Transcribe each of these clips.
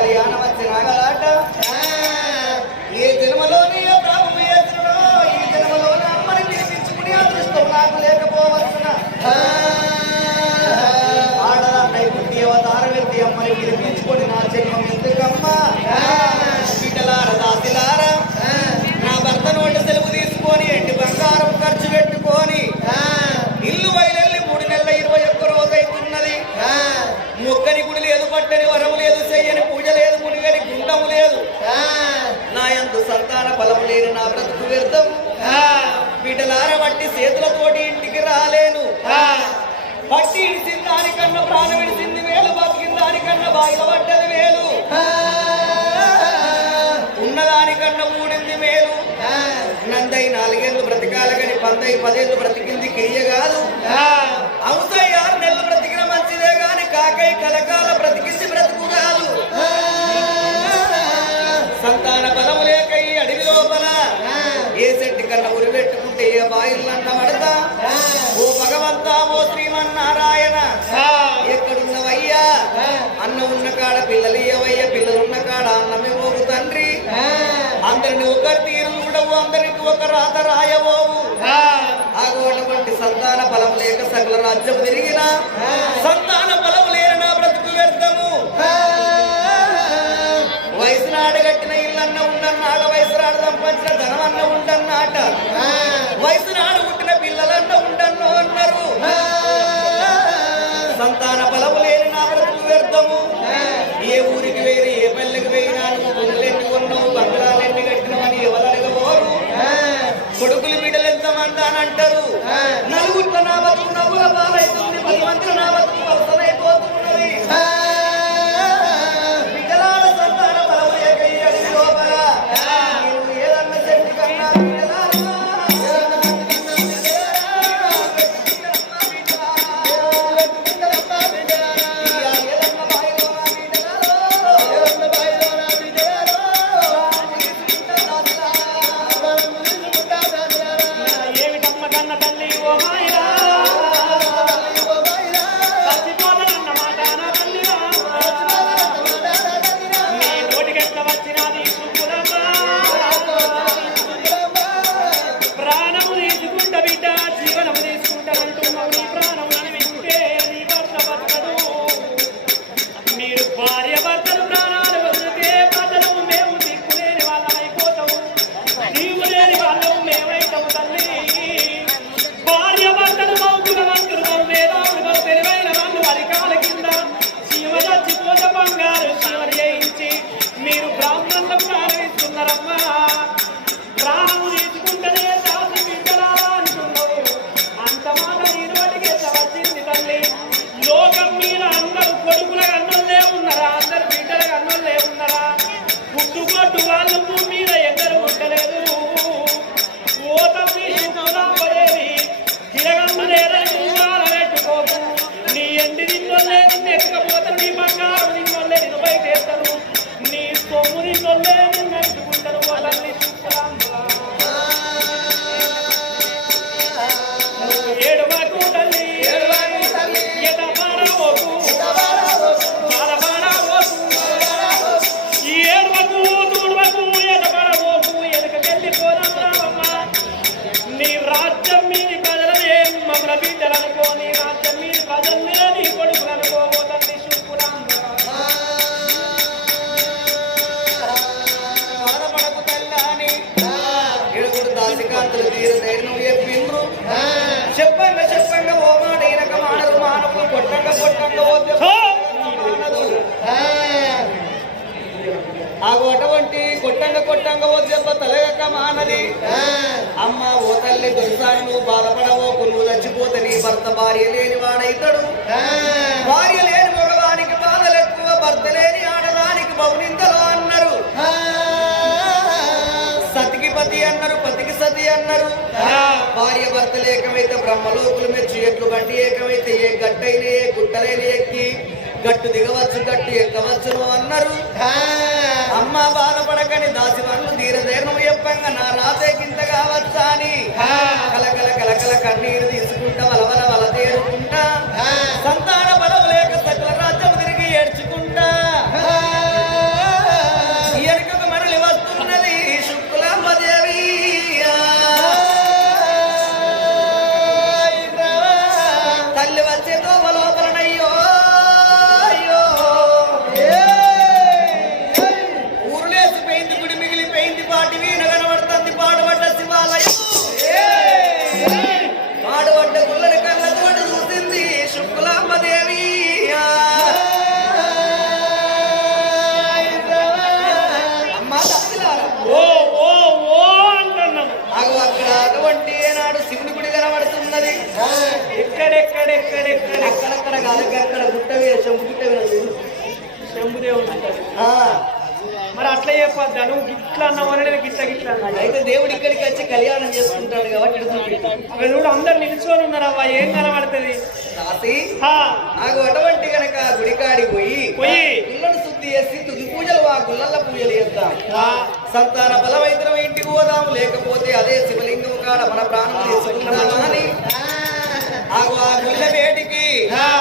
వచ్చి వచ్చి నాగలాట ఏ జన్మలోని ప్రాభు ఈ జన్మలోని అమ్మని అదృష్టం నాకు లేకపోవచ్చున పుట్టి అవతారం ఎత్తి అమ్మని పిలిపించుకొని నా జన్మం ఎందుకమ్మా? బిడ్డలార దాసిలారా? నా భర్త నోటి సెలవు తీసుకొని ఎండి బంగారం ఖర్చు పెట్టుకొని బ్రతుకు వ్యర్థం బిడ్డలార బట్టి చేతులతోటి ఇంటికి రాలేను. పట్టి ఇడిసిన దానికన్నా ప్రాణం ఇడిసింది వేలు బతికిన దానికన్నా బాయిల పడ్డది వేలు. ఉన్నదానికన్నా ఊడింది మేలు. నందై నాలుగేళ్ళు బ్రతికాల కానీ పందై పదేళ్ళు బ్రతికింది కిరియ కాదు. అవుతాయి ఆరు నెలలు బ్రతికిన మంచిదే గాని కాకై కలకాల బ్రతికింది బ్రతుకు లోపల. ఏ చెట్టు కన్నా ఉరి పెట్టుకుంటే ఏ బాయిలంట పడతా? ఓ భగవంతా ఓ శ్రీమన్నారాయణ. ఎక్కడున్నవయ్యా? అన్న ఉన్న కాడ పిల్లలు ఏవయ్య పిల్లలు ఉన్న కాడ అన్నమే పోగు తండ్రి. అందరిని ఒకరి తీరు చూడవు అందరికి ఒక రాత రాయవోవు అటువంటి సంతాన బలం లేక సకల రాజ్యం తిరిగిన సంతాన బలం లేని నా బ్రతుకు వ్యర్థము. వయసు వయసు నాడు సంపాదించిన ధనం అన్న ఉండన్నాట వయసు నాడు పుట్టిన పిల్లలన్న ఉండన్నో అన్నారు. సంతాన బలము లేని నా బ్రతుకు వ్యర్థము. ఏ ఊరికి వేరు ఏ పల్లెకి వేయినా నువ్వు భూములెన్ని కొన్నావు బంగ్లాలెన్ని కట్టినవని ఎవరు అడగబోరు? కొడుకులు బిడ్డలు ఎంతమంది అని అంటారు? Yeah. అటువంటి కొట్టంగా కొట్టంగా ఓ దెబ్బ తలగక మానది. అమ్మ ఓ తల్లి దొరిసారి నువ్వు బాధపడవోకు నువ్వు చచ్చిపోతే నీ భర్త భార్య లేని వాడైతాడు. భార్య లేని మగవానికి బాధలు ఎక్కువ భర్త లేని ఆడదానికి బౌనిందలు అన్నారు. సతికి పతి అన్నారు పతికి సతి అన్నారు. భార్య భర్త లేకమైతే బ్రహ్మలోకులు మెచ్చి ఎట్లు గట్టి ఏకమైతే ఏ గట్టైన ఏ గుట్టలైన ఎక్కి గట్టు దిగవచ్చు గట్టు ఎక్కవచ్చును అన్నారు. అమ్మ బాధపడకని దాసి వాళ్ళు తీరదేర్ణం చెప్పంగా నా రాతే కింద కావచ్చా అని. కలకల కలకల కన్నీరు తీసుకుంటా వలవల వల తేరుకుంటా అక్కడక్కడ అక్కడ గుట్ట గుట్ట శంభుదేవుడు మరి అట్లా చెప్పొద్దా? నువ్వు గిట్లా అన్నావని నేను గిట్ల అయితే దేవుడు ఇక్కడికి వచ్చి కళ్యాణం చేసుకుంటాడు కాబట్టి. అక్కడ చూడు అందరు నిల్చొని ఉన్నారవ్వా ఏం కనబడుతుంది? నాకు అటువంటి గనక గుడికాడి పోయి పోయి. గుళ్ళను శుద్ధి చేసి తుది పూజలు ఆ గుళ్ళల్ల పూజలు చేద్దాం. ఆ, సంతాన బలవైద్యం ఇంటికి పోదాం లేకపోతే అదే శివలింగం కాడ మన ప్రాణం అని. भगवान बेट की हाँ।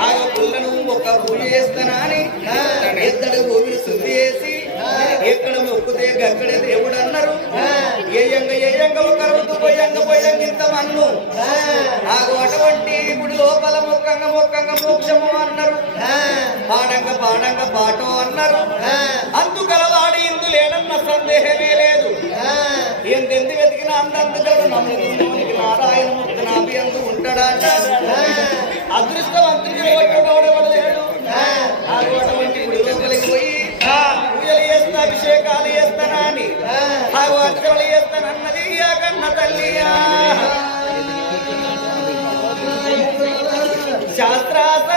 ఆ పుల్లను ఒక పూజ చేస్తానని ఎద్దడు భూమిని శుద్ధి చేసి ఎక్కడ మొక్కుతే అక్కడే దేవుడు అన్నారు. ఏయంగ ఏయంగ ఒక రోజు పోయంగ పోయంగ ఇంత మన్ను నాకు అటువంటి గుడి లోపల మొక్కంగ మొక్కంగ మోక్షము అన్నారు. పాడంగ పాడంగ పాటో అన్నారు. అందుకలవాడి ఇందు లేనన్న సందేహమే లేదు ఎంతెందు వెతికినా అందందుకడు నమ్ముకున్నోనికి నారాయణ ముక్త నాభి అందు ఉంటాడట అదృష్టవంతుడికి ఓటోడెవడు లేడు? ఆ. అటువంటి గుడి లోపలికి పోయి పూజలు చేస్తా అభిషేకాలు చేస్తానా అని అర్చనలు చేస్తానన్నది ఆ కన్న తల్లి. శాస్త్రాస